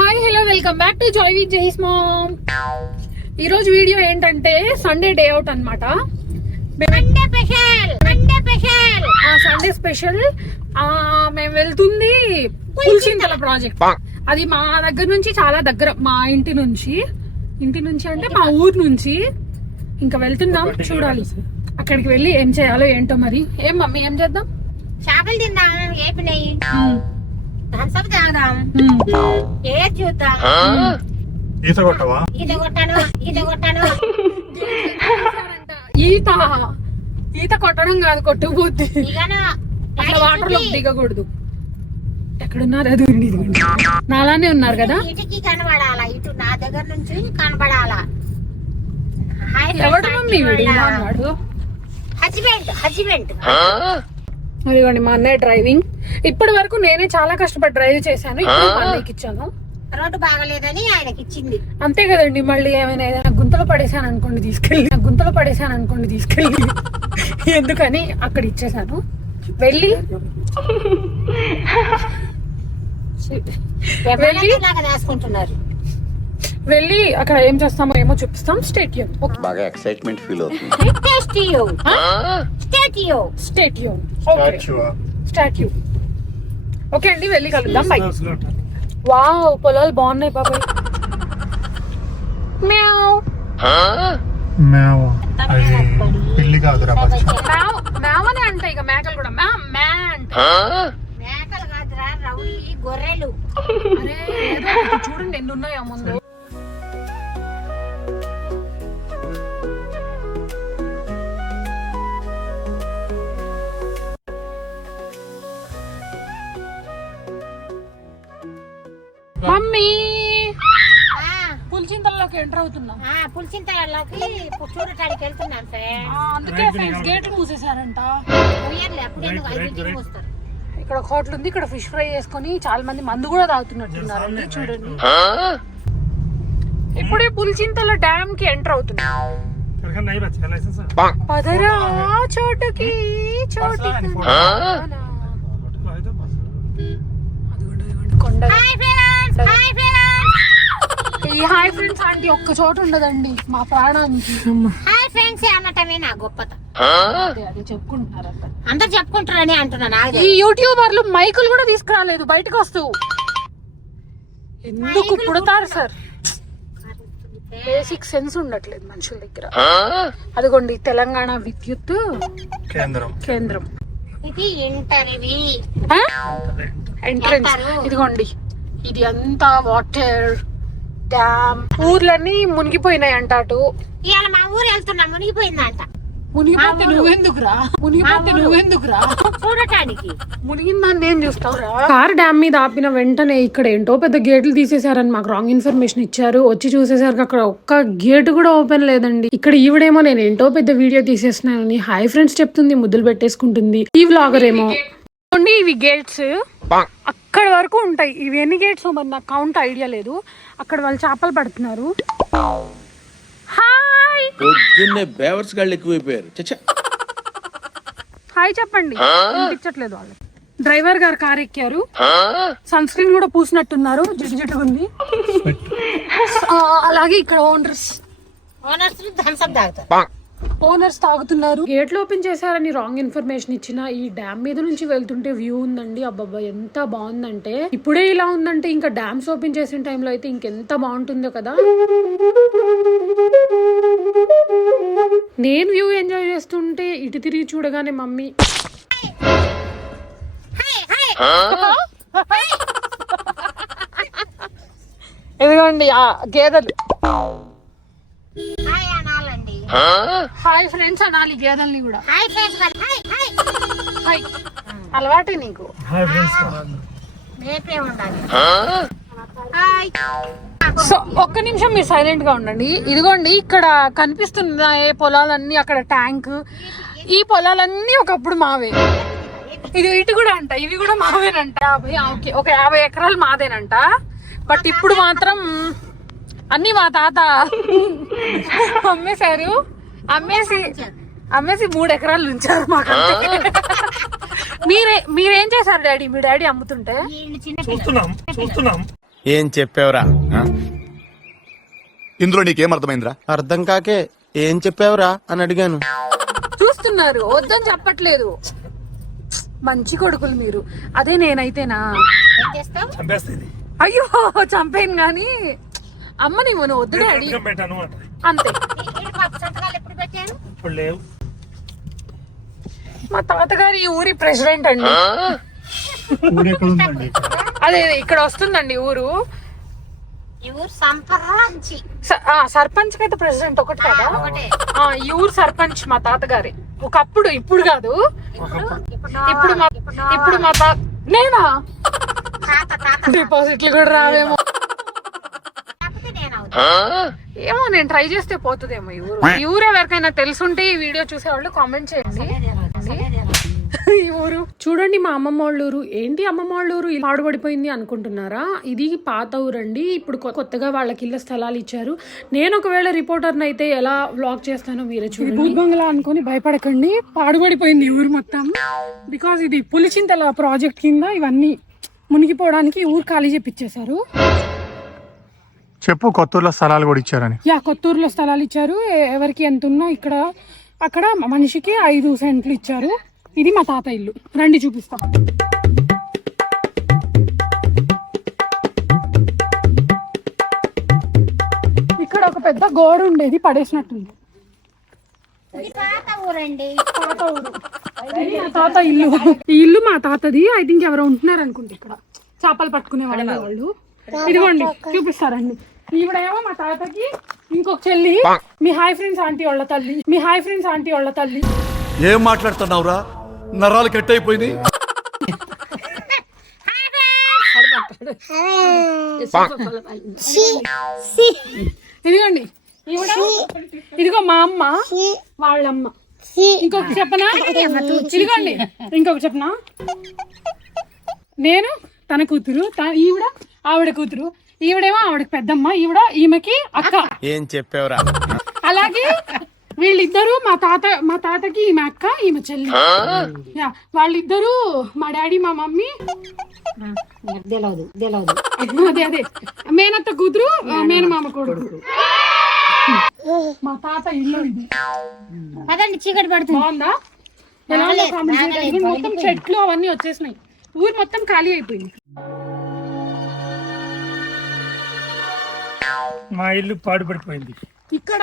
Hi hello welcome back to joy with Jai's mom. ఈ రోజు video ఏంటంటే సండే డే అవుట్ అన్నమాట. సండే స్పెషల్ మేము వెళ్తుంది పులిచింతల ప్రాజెక్ట్. అది మా దగ్గర నుంచి చాలా దగ్గర, మా ఇంటి నుంచి అంటే మా ఊరు నుంచి. ఇంకా వెళ్తున్నాం, చూడాలి అక్కడికి వెళ్ళి ఏం చేయాలో ఏంటో. మరి ఏం మమ్మీ ఏం చేద్దాం? చేపలు తిందాం, ఏపినాయి థమ్సప్ తాగుదాం, ఏది చూద్దాం. ఈత కొట్టవా? ఈత కొట్టాను. ఈత కొట్టడం కాదు, కొట్టుకుపోద్ది. అట్లా వాటర్ లో దిగకూడదు. ఎక్కడున్నారు? అది నాలానే ఉన్నారు కదా. ఇటుకి కనబడాలా, ఇటు నా దగ్గర నుంచి కనబడాలా. ఎవడు మమ్మీ అన్నాడు? హస్బెండ్ అదిగోండి మా అన్నయ్య డ్రైవింగ్. ఇప్పటి వరకు నేనే చాలా కష్టపడి డ్రైవ్ చేశాను, ఇప్పుడు మా అన్నయ్యకి ఇచ్చాను. రోడ్డు బాగలేదని ఆయనకి ఇచ్చింది. అంతే కదండి. మళ్ళీ ఏమైనా ఏదైనా గుంతలో పడేసాను అనుకోండి తీసుకెళ్ళి ఎందుకని అక్కడ ఇచ్చేసాను. వెళ్ళి రాసుకుంటున్నారు. వెళ్ళి అక్కడ ఏం చేస్తామో ఏమో చూపిస్తాం. స్టేట్ బాగా ఎక్సైట్మెంట్ ఫీల్ అవుతుంది. స్టాట్యూ. ఓకే అండి, వెళ్ళి కలుద్దాం. బై. వావ్, పొలాలు బాగున్నాయి బాబాయ్. మ్యావ్ పిల్లి కాదురా, మ్యావ్ అని అంటే ఇక మేకలు కూడా మేకలు కాదురా, రౌడీ గొర్రెలు. అరే చూడండి ఎన్ని ఉన్నాయో ముందు. మమ్మీ పులిచింతలలోకి ఎంటర్ అవుతున్నాం. పులిచింతలలోకి చూడటానికి వెళ్తున్నాం సార్. అందుకే ఫ్రెండ్స్ గేట్లు మూసేశారంట. వస్తారు. ఇక్కడ ఒక హోటల్ ఉంది, ఇక్కడ ఫిష్ ఫ్రై చేసుకొని చాలా మంది మందు కూడా తాగుతున్నట్టున్నారండి. చూడండి, ఇప్పుడే పులిచింతల డ్యామ్ కి ఎంటర్ అవుతున్నాం. పదరా చోటుకి కొండ. ఈ హాయ్ ఫ్రెండ్స్ ఆంటీ ఒక్క చోట ఉండదండి మా ప్రాణానికి. హాయ్ ఫ్రెండ్స్ అనటమే నా గొప్పత. అది చెప్పుకుంటున్నారు అందరు చెప్పుకుంటారని అంటున్నా. ఈ యూట్యూబర్లు మైకులు కూడా తీసుకురాలేదు బయటకు వస్తూ. ఎందుకు పుడతారు సార్? బేసిక్ సెన్స్ ఉండట్లేదు మనుషుల దగ్గర. అదిగోండి తెలంగాణ విద్యుత్ కేంద్రం. ఇది ఎంట్రన్స్. ఇదిగోండి, ఇది అంతా వాటర్ డ్యామ్. ఊర్లన్నీ మునిగిపోయినాయి అంట. అటు ఇవాళ మా ఊరు వెళ్తున్నా, మునిగిపోయిందంట. మునిగిపోతే నువ్వెందుకురా చూడటానికి. మునిగిందాన్ని ఏం చూస్తావురా? కార్ డ్యామ్ మీద ఆపిన వెంటనే ఇక్కడ ఏంటో పెద్ద గేట్లు తీసేశారని మాకు రాంగ్ ఇన్ఫర్మేషన్ ఇచ్చారు. వచ్చి చూసేసరికి అక్కడ ఒక్క గేట్ కూడా ఓపెన్ లేదండి. ఇక్కడ ఈవిడేమో నేను ఏంటో పెద్ద వీడియో తీసేస్తున్నానని హాయ్ ఫ్రెండ్స్ చెప్తుంది, ముద్దులు పెట్టేసుకుంటుంది. ఈ వ్లాగర్ ఏమో ఇవి గేట్స్ అక్కడ వరకు ఉంటాయి. ఇవి ఎన్ని గేట్స్ మరి నాకు కౌంట్ ఐడియా లేదు. అక్కడ వాళ్ళు చేపలు పడుతున్నారు. హాయ్ బేవర్స్ గాళ్ళు ఎక్కువైపోయారు. హాయ్ చెప్పండి, వినిపించట్లేదు వాళ్ళు. డ్రైవర్ గారు కార్ ఎక్కారు, సన్ స్క్రీన్ కూడా పూసినట్టున్నారు, జిడ్డు ఉంది. అలాగే ఇక్కడ ఓనర్స్ తాగుతున్నారు. గేట్లు ఓపెన్ చేశారని రాంగ్ ఇన్ఫర్మేషన్ ఇచ్చిన ఈ డ్యామ్ మీద నుంచి వెళ్తుంటే వ్యూ ఉందండి. అబ్బాబ్బా ఎంత బాగుందంటే, ఇప్పుడే ఇలా ఉందంటే ఇంకా డ్యామ్స్ ఓపెన్ చేసిన టైంలో అయితే ఇంకెంత బాగుంటుందో కదా. నేను వ్యూ ఎంజాయ్ చేస్తుంటే ఇటు తిరిగి చూడగానే మమ్మీ ఇదిగోండి ఆ గేదెలు. హాయ్ ఫ్రెండ్స్ అనాలి గేదెల్ని కూడా. అలవాటే నీకు. సో ఒక్క నిమిషం మీరు సైలెంట్ గా ఉండండి. ఇదిగోండి ఇక్కడ కనిపిస్తున్నాయి పొలాలన్నీ, అక్కడ ట్యాంక్. ఈ పొలాలన్నీ ఒకప్పుడు మావే. ఇటు కూడా అంట, ఇవి కూడా మావేనంట. ఒక 50 ఎకరాలు మాదేనంట. బట్ ఇప్పుడు మాత్రం అన్ని మా తాత అమ్మేశారు. అమ్మేసి 3 ఎకరాలు ఉంచారు మాకు. మీరేం చేశారు డాడీ? మీ డాడీ అమ్ముతుంటే ఏం చెప్పావురా? ఇందులో నీకేం అర్థమైందిరా? అర్థం కాకే ఏం చెప్పావురా అని అడిగాను. చూస్తున్నారు, వద్దని చెప్పట్లేదు. మంచి కొడుకులు మీరు. అదే నేనైతేనా ఏం చేస్తావు? అయ్యో చంపేను గాని అమ్మ నీవు నువ్వు వద్దు డాడీ అంతే. ఈడు మాకు సంతకాలు ఎప్పుడు పెట్టారు? మా తాతగారు ఈ ఊరి ప్రెసిడెంట్ అండి. ఊరెక్కడ ఉందండి ఇక్కడ? అదే ఇక్కడ వస్తుందండి ఊరు. ఈ ఊరు సంపరాంచి సర్పంచ్ అయితే ప్రెసిడెంట్ ఒకటి కదా. ఒకటే. ఈ ఊరు సర్పంచ్ మా తాతగారి ఒకప్పుడు, ఇప్పుడు కాదు. ఇప్పుడు మా నేనా డిపాజిట్లు కూడా రావేమో. కాకపోతే నేను అవుతా. ఏమో నేను ట్రై చేస్తే పోతుందేమో ఈ ఊరు. ఈ ఊరు ఎవరికైనా తెలుసుంటే ఈ వీడియో చూసేవాళ్ళు కామెంట్ చేయండి. ఈ ఊరు చూడండి, మా అమ్మమ్మ వాళ్ళ ఊరు. ఏంటి అమ్మమ్మ వాళ్ళ ఊరు ఇలా పాడుపడిపోయింది అనుకుంటున్నారా? ఇది పాత ఊరండి. ఇప్పుడు కొత్తగా వాళ్ళకి ఇళ్ళ స్థలాలు ఇచ్చారు. నేను ఒకవేళ రిపోర్టర్ని అయితే ఎలా వ్లాగ్ చేస్తానో మీరే చూడండి. భూత్ బంగ్లా అనుకుని భయపడకండి, పాడుపడిపోయింది ఈ ఊరు మొత్తం. బికాస్ ఇది పులిచింతల ప్రాజెక్ట్ కింద ఇవన్నీ మునిగిపోవడానికి ఊరు ఖాళీ చేపిచ్చేశారు. చెప్పు, కొత్తూరులో స్థలాలు కూడా ఇచ్చారని. కొత్తూరులో స్థలాలు ఇచ్చారు. ఎవరికి ఎంత ఉన్నా ఇక్కడ అక్కడ మనిషికి 5 సెంట్లు ఇచ్చారు. ఇది మా తాత ఇల్లు, రండి చూపిస్తా. ఇక్కడ ఒక పెద్ద గోడ ఉండేది, పడేసినట్టుంది. ఇది పాత ఊరండి. పాత ఊరు. ఇది మా తాత ఇల్లు. ఈ ఇల్లు మా తాతది. ఐ థింక్ ఎవరో ఉంటున్నారు అనుకుంటే ఇక్కడ చేపలు పట్టుకునే వాళ్ళు. ఇదిగోండి చూపిస్తారండి. ఈవిడేమో మా తాతకి ఇంకొక చెల్లి. మీ హాయ్ ఫ్రెండ్స్ ఆంటీ వాళ్ళ తల్లి. మీ హాయ్ ఫ్రెండ్స్ ఆంటీ వాళ్ళ తల్లి. ఏం మాట్లాడుతున్నావురా? నరాలు కట్ అయిపోయింది. ఇదిగోండి ఈవిడ. ఇదిగో మా అమ్మ వాళ్ళమ్మ. ఇంకొక చెప్పనా? ఇదిగోండి ఇంకొక చెప్పనా? నేను తన కూతురు, ఈవిడ ఆవిడ కూతురు. ఈవిడేమో ఆవిడకి పెద్దమ్మ, ఈమెకి అక్క. ఏం చెప్పావురా? అలాగే వీళ్ళిద్దరు మా తాతకి ఈమె అక్క, ఈమె చెల్లి. వాళ్ళిద్దరు మా డాడీ మా మమ్మీ. అదే మేనత్త కూతురు, మేనమామ కొడుకు. మా తాత ఇల్లు ఇది. అదండి చీకటి పడుతుంది. బాగుందా? ఎలా ఉందో కామెంట్ చేయండి. ఇది మొత్తం చెట్లు అవన్నీ వచ్చేసినాయి. ఊరు మొత్తం ఖాళీ అయిపోయింది. మా ఇల్లు పాడుపడిపోయింది. ఇక్కడ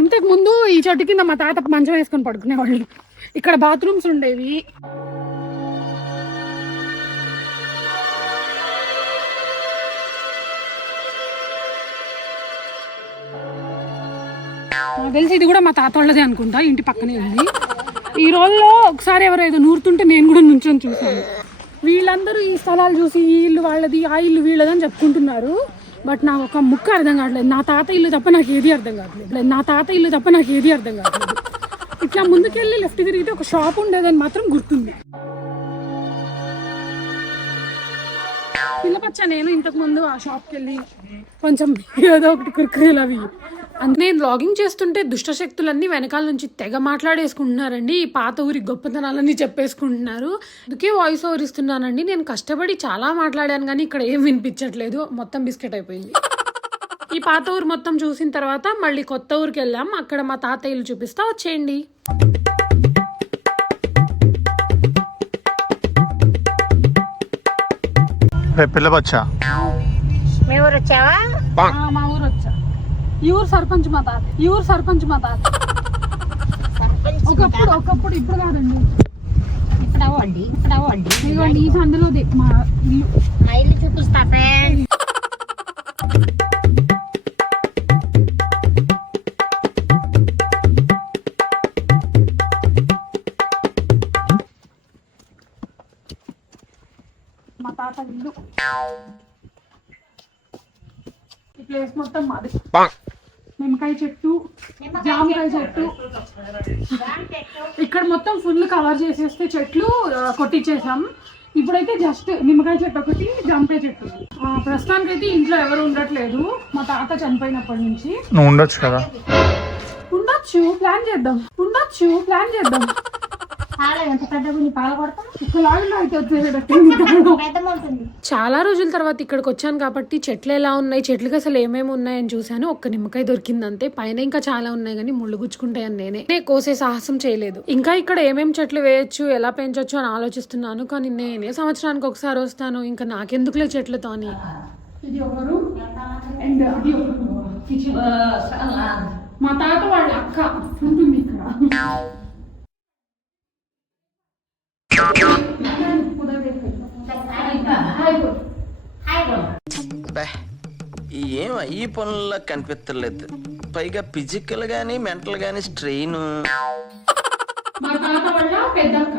ఇంతకు ముందు ఈ చెట్టు కింద మా తాత మంచం వేసుకొని పడుకునేవాళ్ళు. ఇక్కడ బాత్రూమ్స్ ఉండేవి. నాకు తెలిసి ఇది కూడా మా తాత వాళ్ళదే అనుకుంటా, ఇంటి పక్కనే ఉంది. ఈ రోజులో ఒకసారి ఎవరో ఏదో నూరుతుంటే నేను కూడా నుంచొని చూసాను. వీళ్ళందరూ ఈ స్థలాలు చూసి ఈ ఇల్లు వాళ్ళది, ఆ ఇల్లు వీళ్ళది అని చెప్పుకుంటున్నారు. బట్ నాకు ఒక ముక్క అర్థం కావట్లేదు. నా తాత ఇల్లు తప్ప నాకు ఏది అర్థం కావట్లేదు. ఇట్లా ముందుకెళ్ళి లెఫ్ట్ తిరిగితే ఒక షాప్ ఉండేదని మాత్రం గుర్తుంది. పిల్లపచ్చ నేను ఇంతకు ముందు ఆ షాప్కి వెళ్ళి కొంచెం ఏదో ఒకటి కుర్కురేలు అవి. నేను బ్లాగింగ్ చేస్తుంటే దుష్టశక్తులన్నీ వెనకాల నుంచి తెగ మాట్లాడేసుకుంటున్నారండి. ఈ పాత ఊరి గొప్పతనాలన్నీ చెప్పేసుకుంటున్నారు. అందుకే వాయిస్ ఓవర్ ఇస్తున్నానండి. నేను కష్టపడి చాలా మాట్లాడాను కానీ ఇక్కడ ఏం వినిపించట్లేదు. మొత్తం బిస్కెట్ అయిపోయింది. ఈ పాత ఊరు మొత్తం చూసిన తర్వాత మళ్ళీ కొత్త ఊరికి వెళ్ళాం. అక్కడ మా తాత ఇల్లు చూపిస్తా, వచ్చేయండి. పిల్లబచ్చా మీ ఊరు వచ్చావా? మా ఊరు వచ్చా. ఈ ఊరు సర్పంచ్ మా తాత. ఒకప్పుడు ఇప్పుడు కాదండి. ఇక్కడ అవ్వండి. ఇదిగోండి ఈ సందులోదే మా ఇల్లు. మా ఇల్లు చూపిస్తా ఫ్రెండ్స్. మా తాత ఇల్లు. ఈ ప్లేస్ మొత్తం మాది. నిమ్మకాయ చెట్టు, జామకాయ చెట్టు, ఇక్కడ మొత్తం ఫుల్ కవర్ చేసేస్తే చెట్లు కొట్టించేసాం. ఇప్పుడైతే జస్ట్ నిమ్మకాయ చెట్టు ఒకటి, జామకాయ చెట్టు. ప్రస్తుతానికైతే ఇంట్లో ఎవరు ఉండట్లేదు. మా తాత చనిపోయినప్పటి నుంచి. నువ్వు ఉండొచ్చు కదా. ఉండొచ్చు, ప్లాన్ చేద్దాం. పాల ఎంత పెద్దగా నీ పాల కొడతాం పెద్దగా ఉంటుంది. చాలా రోజుల తర్వాత ఇక్కడికి వచ్చాను కాబట్టి చెట్లు ఎలా ఉన్నాయి, చెట్లకి అసలు ఏమేమి ఉన్నాయని చూశాను. ఒక్క నిమ్మకాయ దొరికింది అంతే. పైన ఇంకా చాలా ఉన్నాయి కానీ ముళ్ళు గుచ్చుకుంటాయని నేనే కోసే సాహసం చేయలేదు. ఇంకా ఇక్కడ ఏమేమి చెట్లు వేయొచ్చు, ఎలా పెంచొచ్చు అని ఆలోచిస్తున్నాను. కానీ నేనే సంవత్సరానికి ఒకసారి వస్తాను, ఇంకా నాకెందుకులే చెట్లతో అని. ఇది ఒకరు అండ్ అది కిచెన్. మా తాత వాళ్ళ అక్క ఉంటుంది ఇక్కడ. ఏం ఈ పనుల్లో కనిపించలేదు. పైగా ఫిజికల్ గానీ మెంటల్ గానీ స్ట్రెయిన్. మా తాత వాళ్ళ పెద్దక్క.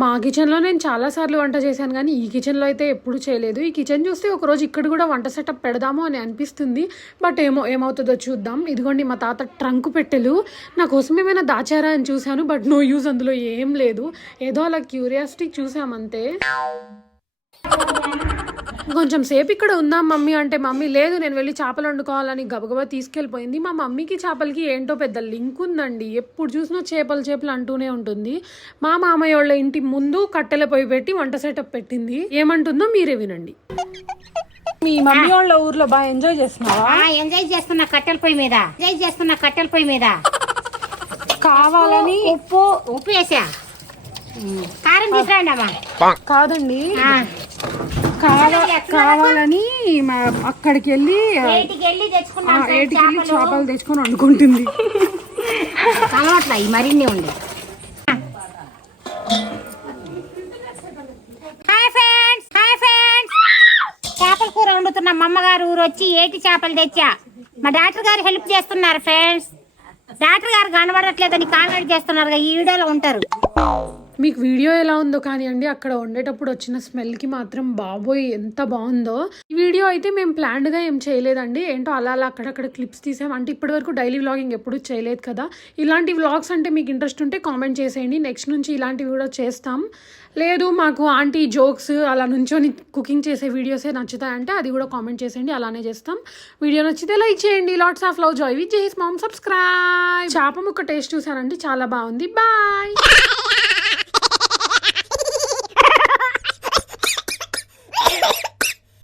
మా కిచెన్ లో నేను చాలా సార్లు వంట చేశాను కానీ ఈ కిచెన్ లో అయితే ఎప్పుడు చేయలేదు. ఈ కిచెన్ చూస్తే ఒక రోజు ఇక్కడ కూడా వంట సెటప్ పెడదాము అని అనిపిస్తుంది. బట్ ఏమవుతుందో చూద్దాం. ఇదిగోండి మా తాత ట్రంక్ పెట్టెలు. నా కోసం ఏమైనా దాచారా అని చూశాను, బట్ నో యూజ్, అందులో ఏం లేదు. ఏదో అలా క్యూరియాసిటీ చూసామంతే. కొంచెం సేపు ఇక్కడ ఉందాం మమ్మీ అంటే మమ్మీ లేదు నేను వెళ్ళి చేపలు వండుకోవాలని గబగబా తీసుకెళ్ళిపోయింది. మా మమ్మీకి చేపలకి ఏంటో పెద్ద లింక్ ఉందండి. ఎప్పుడు చూసినా చేపలు అంటూనే ఉంటుంది. మా మామయ్య వాళ్ళ ఇంటి ముందు కట్టెల పొయ్యి పెట్టి వంట సెటప్ పెట్టింది. ఏమంటుందో మీరే వినండి. మీ మమ్మీ వాళ్ళ ఊర్లో బాగా ఎంజాయ్ చేస్తున్నావా? ఎంజాయ్ చేస్తున్నా కట్టెల పొయ్యి మీద. కావాలని ఉప్పు వేసా. కారం తీసుకురండి అమ్మా. కాదండి, కావాలని అక్కడికి వెళ్ళి ఏటికెళ్ళి చేపలు తెచ్చుకొని వండుకుంటుంది. అలవాట్ల ఈ మరిన్ని ఉండే. హాయ్ ఫ్రెండ్స్, చేపల కూర వండుతున్నా. మా అమ్మగారు ఊరు వచ్చి ఏటి చేపలు తెచ్చా. మా డాక్టర్ గారు హెల్ప్ చేస్తున్నారు ఫ్రెండ్స్. డాక్టర్ గారు కనబడట్లేదని కామెంట్ చేస్తున్నారు. ఈ వీడియోలో ఉంటారు. మీకు వీడియో ఎలా ఉందో కానీ అండి, అక్కడ వండేటప్పుడు వచ్చిన స్మెల్కి మాత్రం బాబోయ్ ఎంత బాగుందో. ఈ వీడియో అయితే మేము ప్లాన్డ్గా ఏం చేయలేదండి. ఏంటో అలా అక్కడక్కడ క్లిప్స్ తీసాం. అంటే ఇప్పటివరకు డైలీ వ్లాగింగ్ ఎప్పుడు చేయలేదు కదా. ఇలాంటి వ్లాగ్స్ అంటే మీకు ఇంట్రెస్ట్ ఉంటే కామెంట్ చేసేయండి. నెక్స్ట్ నుంచి ఇలాంటివి కూడా చేస్తాం. లేదు మాకు ఆంటీ జోక్స్ అలా నుంచొని కుకింగ్ చేసే వీడియోసే నచ్చుతాయంటే అది కూడా కామెంట్ చేసేయండి, అలానే చేస్తాం. వీడియో నచ్చితే లైక్ చేయండి. Lots of love, Joy with జేస్ మామ్. సబ్స్క్రైబ్. చేప ముక్క టేస్ట్ చూసానండి, చాలా బాగుంది. బాయ్.